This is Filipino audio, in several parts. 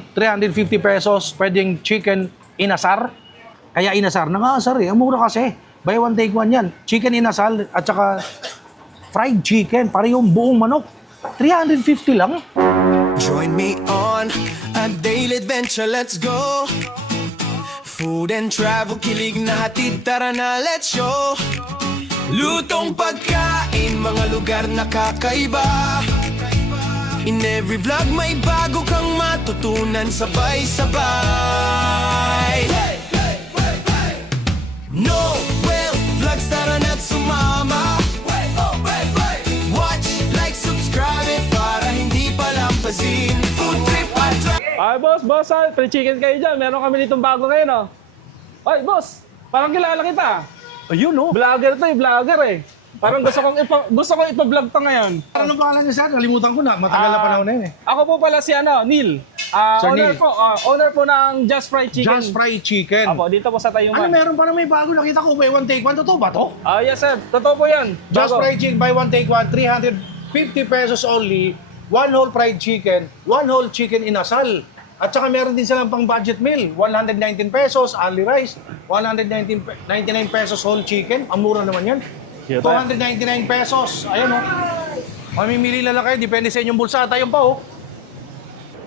350 pesos, pwedeng chicken inasar. Kaya inasar, nangasar eh. Ang mura kasi. Buy one, take one yan. Chicken inasal at saka fried chicken. Para yung buong manok. 350 lang. Join me on a daily adventure, let's go. Food and travel, kilig na hatid, tara na, let's show. Lutong pagkain, mga lugar na kakaiba. In every vlog may bago kang matutunan, sabay-sabay. Noel Vlogs, tara na't sumama. Watch, like, subscribe para hindi palampasin. Food trip at Ay, boss, free chicken kayo dyan. Meron kami ditong bago ngayon, oh. Ay, boss, parang kilala kita. Ayun, no? Vlogger to, vlogger eh. Parang gusto kong ipa-vlog to ngayon. Anong pangalan niya, sir? Kalimutan ko na. Matagal na panahon na yun eh. Ako po pala si Neil. Sir Owner Neil. po, owner po ng Just Fried Chicken. Just fried chicken. Apo, dito po sa Ano, Tayuman. meron pa na may bago. Nakita ko, buy one, take one. Totoo ba to? Yes sir, totoo po yan. Just Bago. fried chicken, buy one, take one. 350 pesos only. One whole fried chicken. One whole chicken inasal. At saka meron din silang pang budget meal. 119 pesos, only rice. 199 pesos whole chicken. Ang mura naman yan. 299 pesos. Ayan o. Mamimili lang kayo. Depende sa inyong bulsa. Tayo pa o.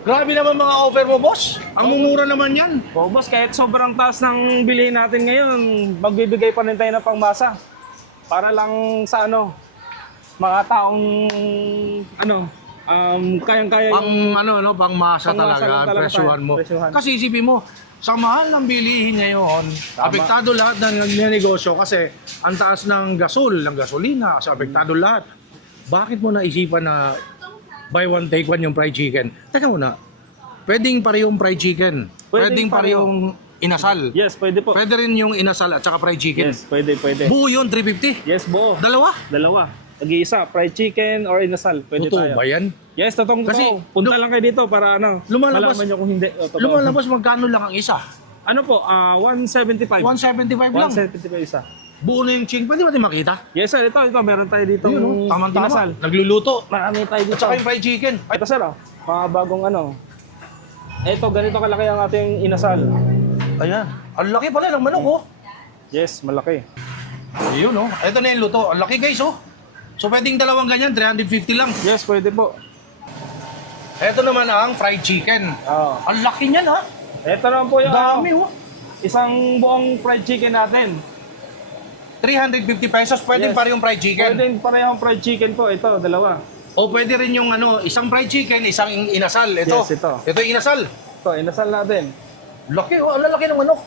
Grabe naman mga offer mo, boss. Ang mumura naman yan. Oh, boss, kahit sobrang taas ng bilihin natin ngayon, magbibigay pa rin tayo ng pangmasa. Para lang sa mga taong kayang-kaya Pang masa Pangmasa talaga, lang talaga presyuhan tayo. mo. Presyuhan. Kasi isipin mo, sa mahal ng bilihin ngayon, apektado lahat ng negosyo kasi ang taas ng gasolina, kasi apektado lahat. Bakit mo naisipan na buy one, take one yung fried chicken? Teka muna, pwedeng parehong fried chicken, pwedeng parehong inasal. Yes, pwede po. Pwede rin yung inasal at saka fried chicken. Yes, pwede. Buo yun, 350. Yes, buo. Dalawa? Nag-iisa, fried chicken or inasal. Pwede Totoo tayo. ba yan? Yes, totoong Kasi, totoo. Punta lang kayo dito para lumalabas- malaman nyo kung hindi. Totoo. Lumalabas magkano lang ang isa? Ano po, 175. 175 lang. 175 isa. Buo na yung chicken. Pwede ba makita? Yes sir, ito. Meron tayo dito Yun, tama-tama. inasal. Nagluluto. Marami tayo At dito. saka yung fried chicken. Ito sir, mga bagong Ito, ganito kalaki ang ating inasal. Ayan. Ang laki pala ng manok, oh. Yes, malaki. Ayun, oh. Ito na yung luto. Ang laki, guys, oh. So, pwedeng dalawang ganyan, 350 lang. Yes, pwede po. Ito naman ang fried chicken. Ang laki niyan, ha? Ito naman po yung Dami, oh. isang buong fried chicken natin. 350 pesos, pwedeng Yes. parehong fried chicken. Pwede parehong fried chicken po. Ito, dalawa. O pwede rin yung isang fried chicken, isang inasal. Ito. Yes, ito. Ito yung inasal. Ito, inasal natin. Laki, oh. Ang lalaki ng manok.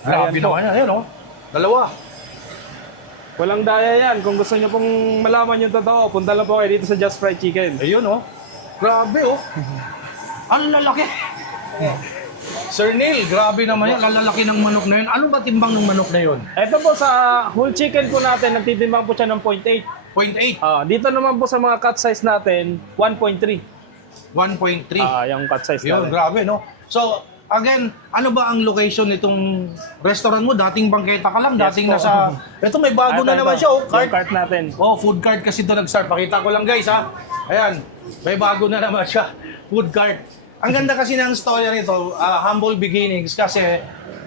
Grabe Ayan po. naman yan. Ayan, oh. Dalawa. Walang daya yan. Kung gusto nyo pong malaman yung totoo, punta lang po kayo dito sa Just Fried Chicken. Ayun, oh. Grabe, oh. Ang lalaki. Sir Neil, grabe naman yan. Ang lalaki ng manok na yun. Ano ba timbang ng manok na yun? Ito po sa whole chicken po natin, nagtitimbang po siya ng 0.8. 0.8. Dito naman po sa mga cut size natin, 1.3. 1.3. Yung cut size Yun, natin. grabe, no? So, again, ano ba ang location nitong restaurant mo? Dating bangketa ka lang, Yes dating po. nasa... Ito, may bago na naman siya, oh. Yung Cart. cart natin. Oh, food cart kasi ito nag-start. Pakita ko lang, guys, ha? Ayan, may bago na naman siya. Food cart. Ang ganda kasi ng story nito, humble beginnings kasi,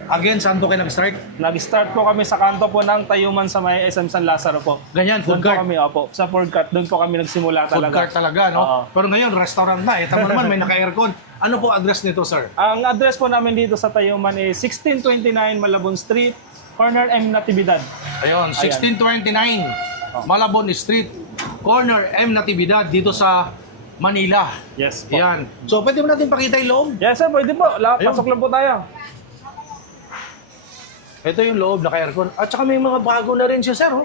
again, saan to kayo nag-start? Nag-start po kami sa kanto po ng Tayuman sa may SM San Lazaro po. Ganyan, food Doon po cart. kami, sa food cart, doon po kami nagsimula Food talaga. cart talaga, no? Oo. Pero ngayon, restaurant na. Tama naman, may naka-aircon. Ano po address nito, sir? Ang address po namin dito sa Tayuman is 1629 Malabon Street, corner M Natividad. Ayun, 1629 Malabon Street, corner M Natividad, dito sa Manila. Yes po. Yan. So, pwede mo natin pakita yung loob? Yes sir, pwede po. Ayun. Pasok lang po tayo. Ito yung loob, naka-aircon. At saka may mga bago na rin siya, sir. Oh.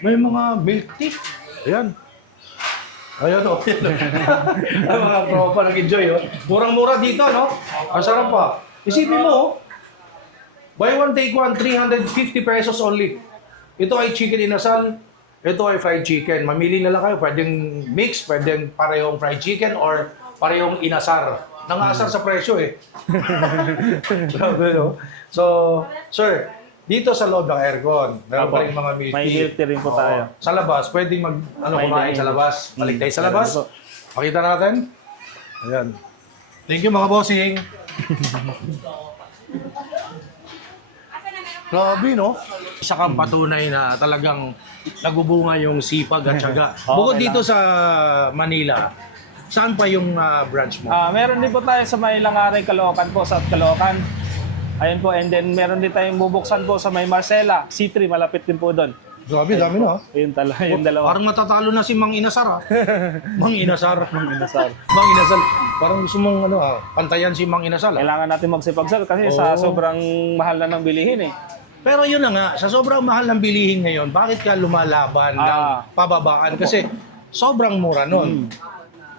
May mga milk tea. Ayan. Ayan, oh. Ang mga tropa nag-enjoy, oh. Murang-mura dito, no? Ang sarap pa. Isipin mo, oh. Buy one, take one, 350 pesos only. Ito ay chicken inasal. Ito ay fried chicken. Mamili na lang kayo. Pwedeng mix, pwedeng parehong fried chicken or parehong inasar. Nangasar sa presyo, eh. Grabe, no? So, sir, dito sa loob ng aircon, meron pa rin mga milk tea. May milk tea rin po Oo. tayo. Sa labas, pwedeng May kumain dining. sa labas. Balik tayo sa labas. Meron po. Pakita natin. Ayan. Thank you mga bossing. Grabe, no? Isa kang patunay na talagang nagbubunga yung sipag at syaga. Bukod Okay dito sa Manila, saan pa yung branch mo? Meron din po tayo sa may Langaray, Caloocan po, sa Caloocan. Ayun po, and then meron din tayong bubuksan po sa may Marcela, C3, malapit din po doon. Grabe, dami na. Yun talaga, yung dalawa. Parang matatalo na si Mang Inasar, ha? Mang Inasar. Mang Inasal. Mang Inasal. Parang gusto mong pantayan si Mang Inasal, ha? Kailangan natin magsipag sir kasi sa Oo. sobrang mahal na ng bilihin eh. Pero yun na nga, sa sobrang mahal ng bilihin ngayon, bakit ka lumalaban ng pababaan? Kasi sobrang mura nun.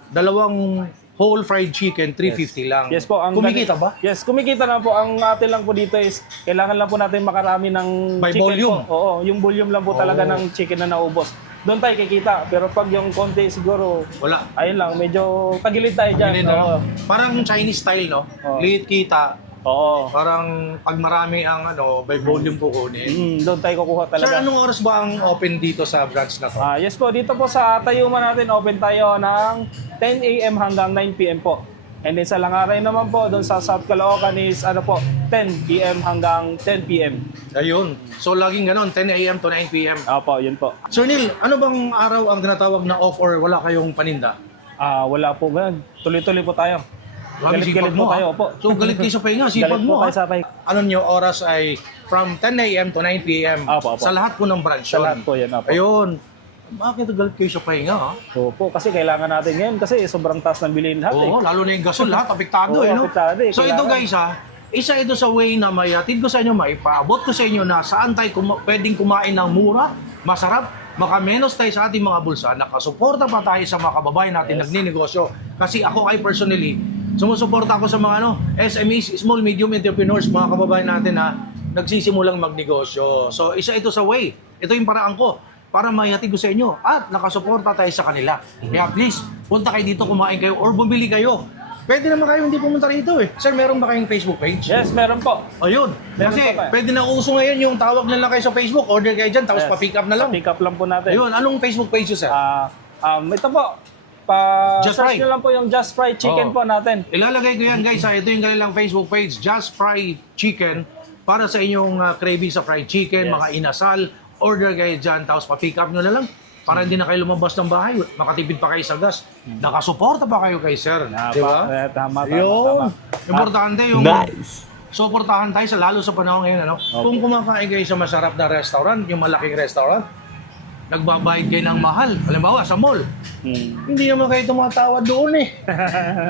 Dalawang whole fried chicken, 350 lang. Yes po. Kumikita ba? Yes, kumikita na po. Ang atin lang po dito is, kailangan lang po natin makarami ng By chicken volume? po. Oo, yung volume lang po talaga ng chicken na naubos. Doon tayo kikita. Pero pag yung konti siguro, Wala. ayun lang, medyo tagilid tayo dyan. Ganun, Oo. no? Parang Chinese style, no? Oo. Liit kita. Oo. Parang pag marami ang by volume kukunin. Doon tayo kukuha Sir, talaga. anong oras ba ang open dito sa branch na to? Yes po, dito po sa Tayuma natin, open tayo ng 10 a.m. hanggang 9 p.m. po. And then sa Langaray naman po, doon sa South Caloocan is 10 p.m. hanggang 10 p.m. Ayun. So, laging ganon, 10 a.m. to 9 p.m. Opo, yun po. Sir Neil, ano bang araw ang tinatawag na off or wala kayong paninda? Wala po ganun. Tuloy-tuloy po tayo. Grabe, Galit-galit sipag mo, po tayo, ha? opo. So, galit kayo sa pahinga, sipag Galit po mo, tayo sa pahinga. Ano nyo, oras ay from 10 a.m. to 9 p.m. Opo, opo. Sa lahat po ng branch Sa yun. lahat po yan, opo. Ayun. Bakit galit kayo sa pahinga, ha? Opo, kasi kailangan natin ngayon kasi sobrang taas ng bilihin lahat Oo, lalo na yung gasol, lahat apektado, Oo, eh, no? apektado, eh. So, ito Kailangan. guys, ha? Isa ito sa way na may atid ko sa inyo, maipaabot ko sa inyo na saan tayo pwedeng kumain ng mura, masarap, makamenos tayo sa ating mga bulsa, nakasuporta pa tayo sa mga kababayan natin nagninegosyo. Kasi ako ay personally, sumusuporta ako sa mga SMEs, small medium entrepreneurs, mga kababayan natin na nagsisimulang magnegosyo. So isa ito sa way. Ito yung paraan ko para maihatid ko sa inyo at nakasuporta tayo sa kanila. Kaya please, punta kayo dito, kumain kayo or bumili kayo. Pwede naman kayo hindi pumunta rito eh. Sir, meron ba kayong Facebook page? Yes, meron po. Ayun. Meron Kasi pa. pwede na uso ngayon yung tawag na lang kayo sa Facebook, order kayo dyan, tapos Yes. pa-pick up na lang. Pick up lang po natin. Ayun, anong Facebook page yun, sir? Ito po. Just Search Fried. nyo lang po yung Just Fried Chicken Oo. po natin. Ilalagay ko yan guys, ito yung kanilang Facebook page, Just Fried Chicken, para sa inyong craving sa fried chicken, Yes. mga inasal, order kayo dyan, tapos pa-pick up nyo na lang. Para hindi na kayo lumabas ng bahay, makatipid pa kayo sa gas. Nakasuporta pa kayo kay sir. Di ba? Tama. Yun. Importante yung suportahan tayo lalo sa panahon ngayon. Kung kumakain kayo sa masarap na restaurant, yung malaking restaurant, nagbabayad kayo ng mahal. Halimbawa, sa mall. Hindi naman kayo tumatawad doon eh.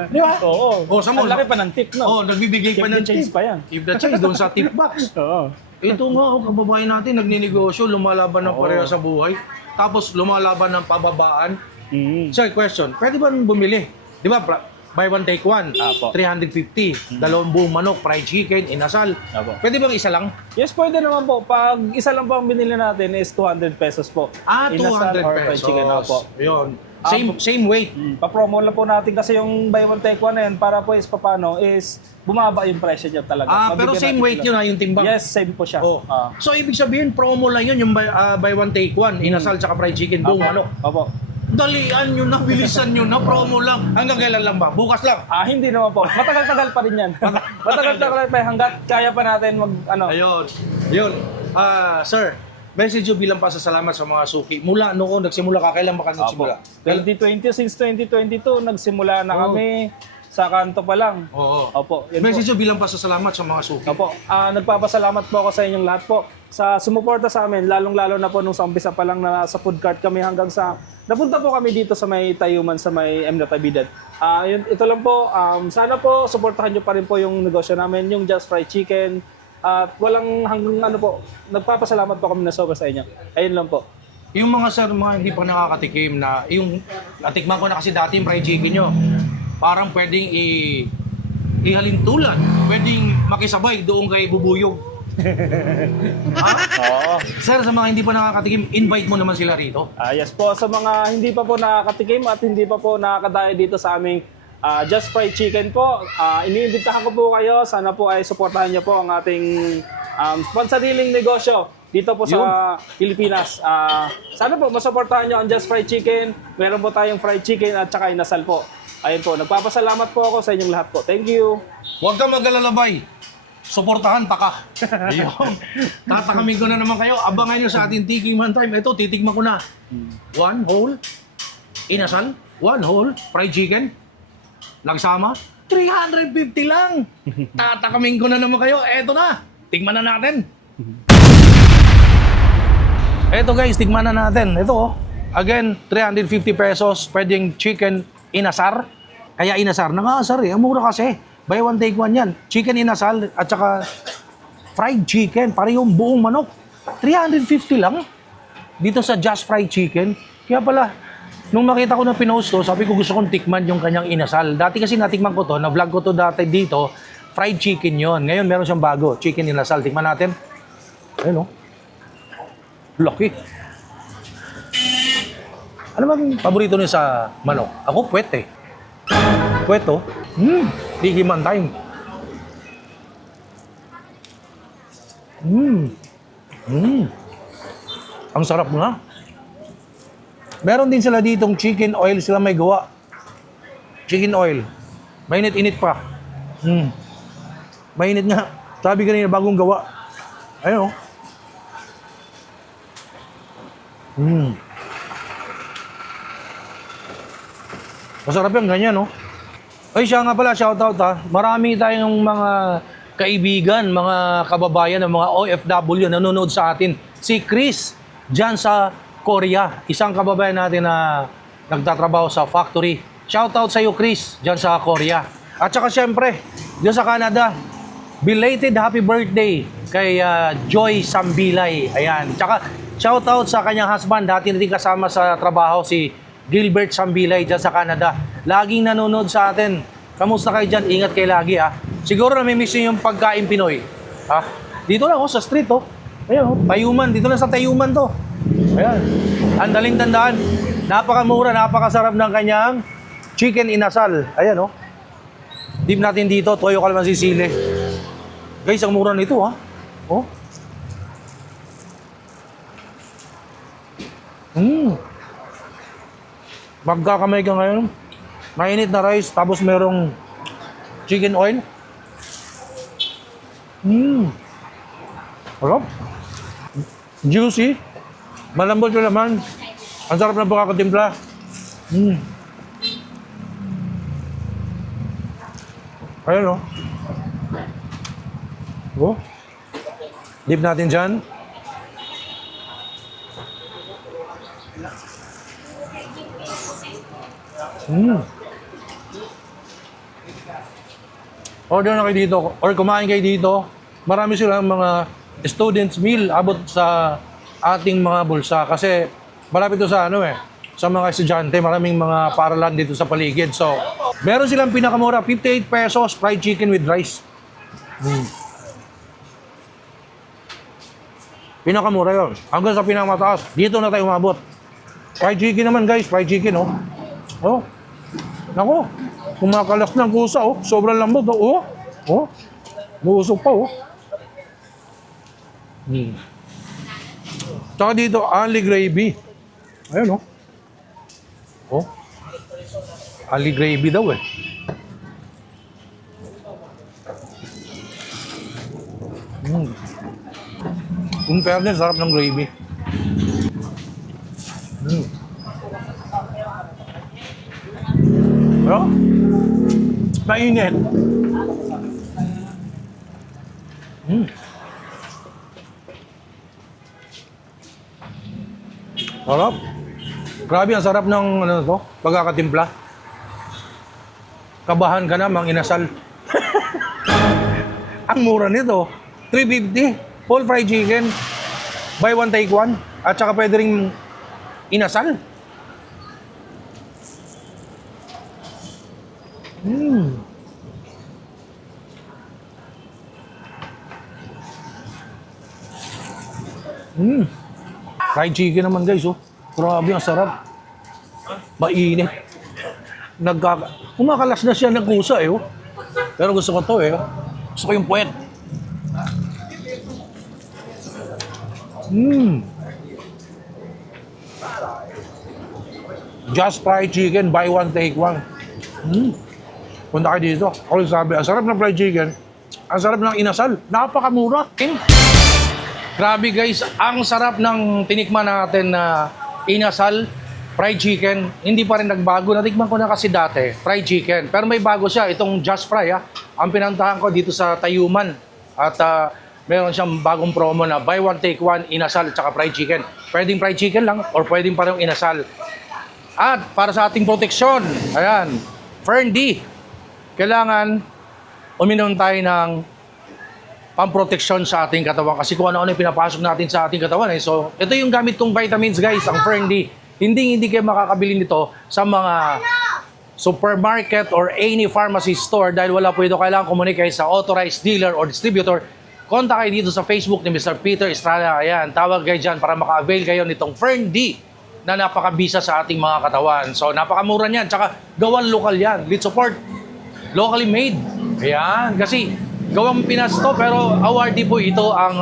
Di ba? Oo. O, sa mall. Ang laki pa ng tip, no? Oh, nagbibigay pa Keep ng the change tip. pa yan. Keep the change doon sa tip box. Oo. Ito nga, kababayan natin, nagninegosyo, lumalaban ng pareho sa buhay. Tapos lumalaban ng pababaan. Sir, question, pwede ba bumili? Di ba, buy one take one, Apo. 350, dalawang buong manok, fried chicken, inasal. Apo. Pwede bang isa lang? Yes, pwede naman po. Pag isa lang po ang binili natin is 200 pesos po. 200 Inasal or fried pesos. chicken na po. Yun. Same weight. Pa-promo lang po natin kasi yung buy one take one na yan para po is paano is bumaba yung presyo niya talaga. Pero Mabigyan same natin weight sila. yun yung timbang. Yes, same po siya. Oh. So, ibig sabihin, promo lang yun, yung buy one take one, inasal tsaka fried chicken, buong manok. Opo. Dalian nyo na, bilisan nyo na, promo lang. Hanggang kailan lang ba? Bukas lang. Hindi naman po. Matagal-tagal pa rin yan. Matagal-tagal pa hanggat kaya pa natin Ayun. Ayun. Sir, message nyo bilang pasasalamat sa mga suki. Mula noon, nagsimula ka, kailan ba ka nagsimula? 2020, since 2022, nagsimula na kami sa kanto pa lang. Oo. Opo. Yun Message nyo bilang pasasalamat sa mga suki. Opo. Nagpapasalamat po ako sa inyong lahat po sa sumuporta sa amin, lalong-lalo na po nung sa umpisa pa lang na sa food cart kami hanggang sa napunta po kami dito sa may Tayuman, sa may M. Natividad. Ito lang po, sana po suportahan nyo pa rin po yung negosyo namin, yung Just Fried Chicken. At walang hanggang nagpapasalamat po kami na sobra sa inyo. Ayun lang po. Yung mga sir, mga hindi pa nakakatikim na, yung natikman ko na kasi dati yung fried chicken nyo, parang pwedeng ihalin tulad, pwedeng makisabay doon kay Bubuyog. Oo. Sir, sa mga hindi pa nakakatikim, invite mo naman sila rito. Yes po, sa mga hindi pa po nakakatikim at hindi pa po nakakadayo dito sa aming Just Fried Chicken po, iniimbitahan ko po kayo. Sana po ay suportahan niyo po ang ating pansariling negosyo dito po sa Pilipinas. Sana po masuportahan niyo ang Just Fried Chicken. Meron po tayong fried chicken at saka inasal po. Ayun po, nagpapasalamat po ako sa inyong lahat po. Thank you. Huwag kang mag-alalabay. Suportahan pa ka. Ayun. Tatakamin ko na naman kayo. Abangan nyo sa ating Tikman Time. Ito, titikman ko na. 1 whole inasal, 1 whole fried chicken. Nagsama, 350 lang. Tatakamin ko na naman kayo. Eto na. Tikman na natin. Eto guys, tikman na natin. Ito oh. Again, 350 pesos. Pwedeng chicken inasar. Kaya inasar. Nangasar eh. Ang mura kasi. Buy one take one yan. Chicken inasal at saka fried chicken. Para yung buong manok. 350 lang. Dito sa Just Fried Chicken. Kaya pala, nung makita ko na pinost to, sabi ko gusto kong tikman yung kanyang inasal. Dati kasi natikman ko to, na-vlog ko to dati dito. Fried chicken yon. Ngayon meron siyang bago. Chicken inasal. Tikman natin. Ayun oh. Laki. Ano bang paborito niyo sa manok? Ako, puwet eh. Puwet oh. Tikman time. Ang sarap nga. Meron din sila ditong chicken oil sila may gawa. Chicken oil. Mainit-init pa. Mainit nga. Sabi kanina bagong gawa. Ayun oh. Masarap yung ganyan, no? Ay, siya nga pala, shoutout ha. Marami tayong mga kaibigan, mga kababayan, ng mga OFW na nanonood sa atin. Si Chris, dyan sa Korea. Isang kababayan natin na nagtatrabaho sa factory. Shoutout sa iyo, Chris, dyan sa Korea. At saka syempre, dyan sa Canada, belated happy birthday kay Joy Sambilay. Ayan. Tsaka shoutout sa kanyang husband, dati natin kasama sa trabaho, si Gilbert Sambilay dyan sa Canada. Laging nanonood sa atin. Kamusta kayo dyan? Ingat kayo lagi ha. Siguro namimiss nyo yung pagkain Pinoy. Ha? Dito lang sa street oh. Ayan oh, Tayuman. Dito lang sa Tayuman to. Ayan. Ang daling tandaan. Napakamura, napakasarap ng kanyang chicken inasal. Ayan oh. Dip natin dito, toyo kalamansi sili. Guys, ang mura nito ha. Oh. Magkakamay ka ngayon. Mainit na rice, tapos merong chicken oil. Sarap. Juicy. Malambot yung laman. Ang sarap na pagkakatimpla. Ayun oh. Oh. Dip natin dyan. Order na kayo dito or kumain kayo dito. Marami silang mga students meal abot sa ating mga bulsa kasi malapit to sa sa mga estudyante, maraming mga paaralan dito sa paligid. So, meron silang pinakamura, 58 pesos fried chicken with rice. Pinakamura yun. Hanggang sa pinakamataas, dito na tayo umabot. Fried chicken naman guys, fried chicken oh. Oh. Nako, kumakalas ng kusa oh. Sobrang lambot oh. Oh. Muusok pa oh. Tsaka dito, Ali gravy. Ayun oh. Oh. Ali gravy daw eh. In fairness, sarap ng gravy. Pero, mainit. Sarap. Grabe, ang sarap ng pagkakatimpla. Kabahan ka na, mang inasal. Ang mura nito, 350. Full fried chicken. Buy one, take one. At saka pwede rin inasal. Fried chicken naman guys oh. Grabe, ang sarap. Mainit. Kumakalas na siya ng kusa eh oh. Pero gusto ko to eh. Gusto ko yung puwet. Just fried chicken, buy one, take one. Punta kayo dito. Ako yung sabi, ang sarap ng fried chicken. Ang sarap ng inasal. Napakamura. Grabe guys, ang sarap ng tinikman natin na inasal, fried chicken. Hindi pa rin nagbago. Natikman ko na kasi dati, fried chicken. Pero may bago siya, itong Just Fry Ang pinantahan ko dito sa Tayuman. At meron siyang bagong promo na buy one take one, inasal at saka fried chicken. Pwedeng fried chicken lang or pwedeng parang inasal. At para sa ating proteksyon, ayan, Fern D. Kailangan uminom tayo ng pamproteksyon sa ating katawan kasi kung ano-ano yung pinapasok natin sa ating katawan. So, ito yung gamit kong vitamins guys, ang Fern D. Hindi kayo makakabili nito sa mga supermarket or any pharmacy store dahil wala po ito. Kailangan kumunay kayo sa authorized dealer or distributor. Kontak kayo dito sa Facebook ni Mr. Peter Estrada. Ayan, tawag kayo dyan para maka-avail kayo nitong Fern D na napakabisa sa ating mga katawan. So, napakamura niyan. Tsaka, gawan lokal yan. Let's support locally made. Ayan, kasi gawang Pinas to, pero awardee po ito ang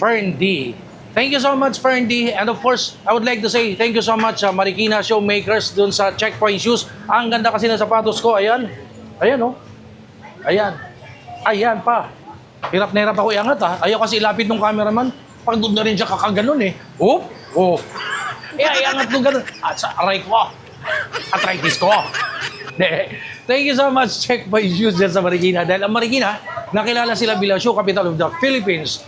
Fern D. Thank you so much, Fern D. And of course, I would like to say thank you so much sa Marikina Showmakers dun sa Checkpoint Shoes. Ang ganda kasi ng sapatos ko. Ayan. Ayan, oh. Ayan. Ayan pa. Hirap na hirap ako iangat, ha. Ayaw kasi ilapit ng cameraman. Pag doon na rin siya kakaganon, eh. Oh. Oh. Iangat ko ganun. At sa aray ko. Arthritis ko. Thank you so much, Checkpoint Shoes dyan sa Marikina. Dahil ang Marikina, nakilala sila bilang shoe capital of the Philippines.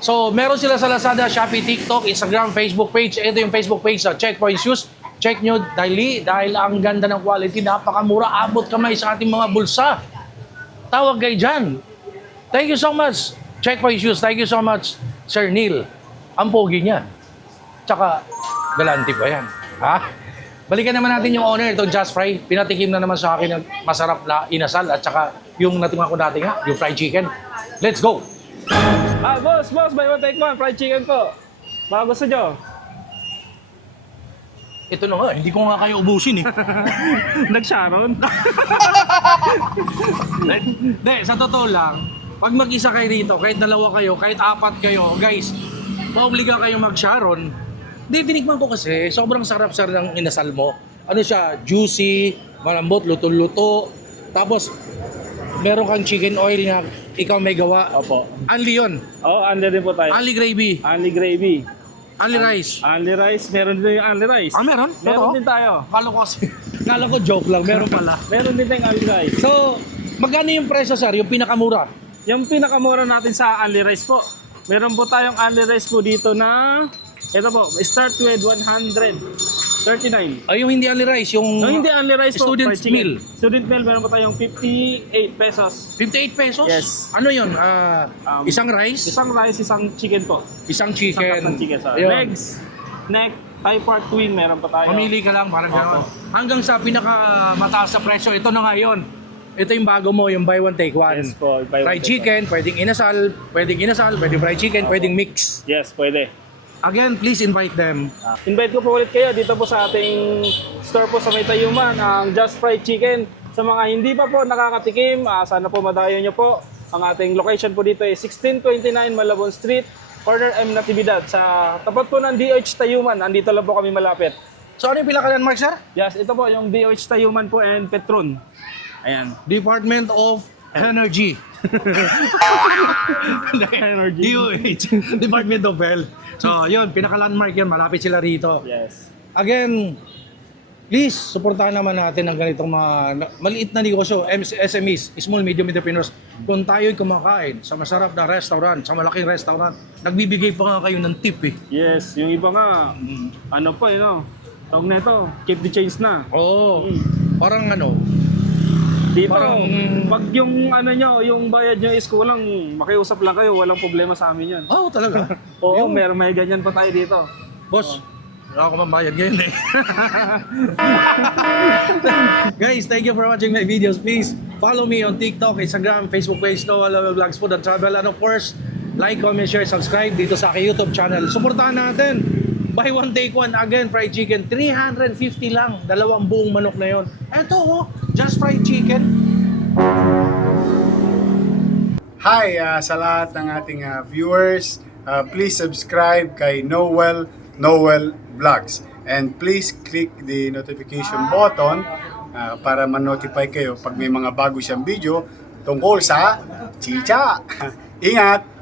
So, meron sila sa Lazada, Shopee, TikTok, Instagram, Facebook page. Ito yung Facebook page sa Checkpoint Shoes. Check nyo dahil ang ganda ng quality, napakamura, abot kamay sa ating mga bulsa. Tawag kayo dyan. Thank you so much, Checkpoint Shoes. Thank you so much, Sir Neil. Ang pogi niya. Tsaka, galante pa yan. Ha? Balikan naman natin yung owner, itong Just Fry. Pinatikim na naman sa akin ng masarap na inasal at saka yung natunga ko dati nga, yung fried chicken. Let's go! Boss, buy one take one, fried chicken po. Baka gusto nyo? Ito na nga, hindi ko nga kayo ubusin eh. Nag-sharon? Hindi, sa totoo lang, pag mag-isa kayo rito, kahit dalawa kayo, kahit apat kayo, guys, maobliga kayong mag-sharon. Hindi, tinikman ko kasi, sobrang sarap sir ng inasal mo. Ano siya, juicy, malambot, luto-luto. Tapos, meron kang chicken oil na ikaw may gawa. Opo. Only yun. Oo, only din po tayo. Only gravy. Only gravy. Only rice. Only rice. Meron din yung only rice. Meron? Meron Totoo? din tayo. Kala ko joke lang, meron pala. Meron din tayong only rice. So, magkano yung presyo sir? Yung pinakamura? Yung pinakamura natin sa only rice po. Meron po tayong only rice po dito na ito po, start with 139. Ay, yung hindi only rice, yung No, hindi only rice po. student fried chicken. meal. Student meal, meron po tayong 58 pesos. 58 pesos? Yes. Ano yun? Isang rice? Isang rice, isang chicken po. Isang Isang chicken. katang chicken. So, Ayun. legs, neck, thigh part, wing, meron pa tayo. Mamili ka lang, parang Opo. gano'n. Hanggang sa pinakamataas sa presyo, ito na nga yun. Ito yung bago mo, yung buy one take one. Yes po, buy one, Fried take chicken, pwedeng inasal, pwedeng fried chicken, pwedeng mix. Yes, pwede. Again, please invite them. Invite ko po ulit kayo dito po sa ating store po sa May Tayuman, ang Just Fried Chicken. Sa mga hindi pa po nakakatikim, sana po madayo nyo po. Ang ating location po dito ay 1629 Malabon Street, corner M Natividad. Sa tapat po ng DOH Tayuman, andito lang po kami malapit. So ano yung pinaka-landmark, sir? Yes, ito po yung DOH Tayuman po and Petron. Ayan. Department of Energy. Energy. DOH. Department of Health. So, yun, pinaka-landmark yun. Malapit sila rito. Yes. Again, please, suportahan naman natin ang ganitong mga maliit na negosyo, SMEs, Small Medium Entrepreneurs. Kung tayo'y kumakain sa masarap na restaurant, sa malaking restaurant, nagbibigay pa nga kayo ng tip eh. Yes, yung iba nga, ano po, tawag na ito, keep the change na. Oo. Parang ano, Dito, Parang- pag yung ano nyo, yung bayad nyo is kulang, makiusap lang kayo, walang problema sa amin yan. oo talaga. Oo, Yung- may ganyan pa tayo dito. Boss, wala ako mamayad ngayon eh. Guys, thank you for watching my videos. Please follow me on TikTok, Instagram, Facebook page, Noah Love Vlogs, Food and Travel. And of course, like, comment, share, subscribe dito sa aking YouTube channel. Suportahan natin. Buy one, take one. Again, fried chicken. 350 lang. 2 buong manok na yon. Eto, just fried chicken. Hi sa lahat ng ating viewers. Please subscribe kay Noel Vlogs. And please click the notification button para ma-notify kayo pag may mga bago siyang video tungkol sa chicha. Ingat!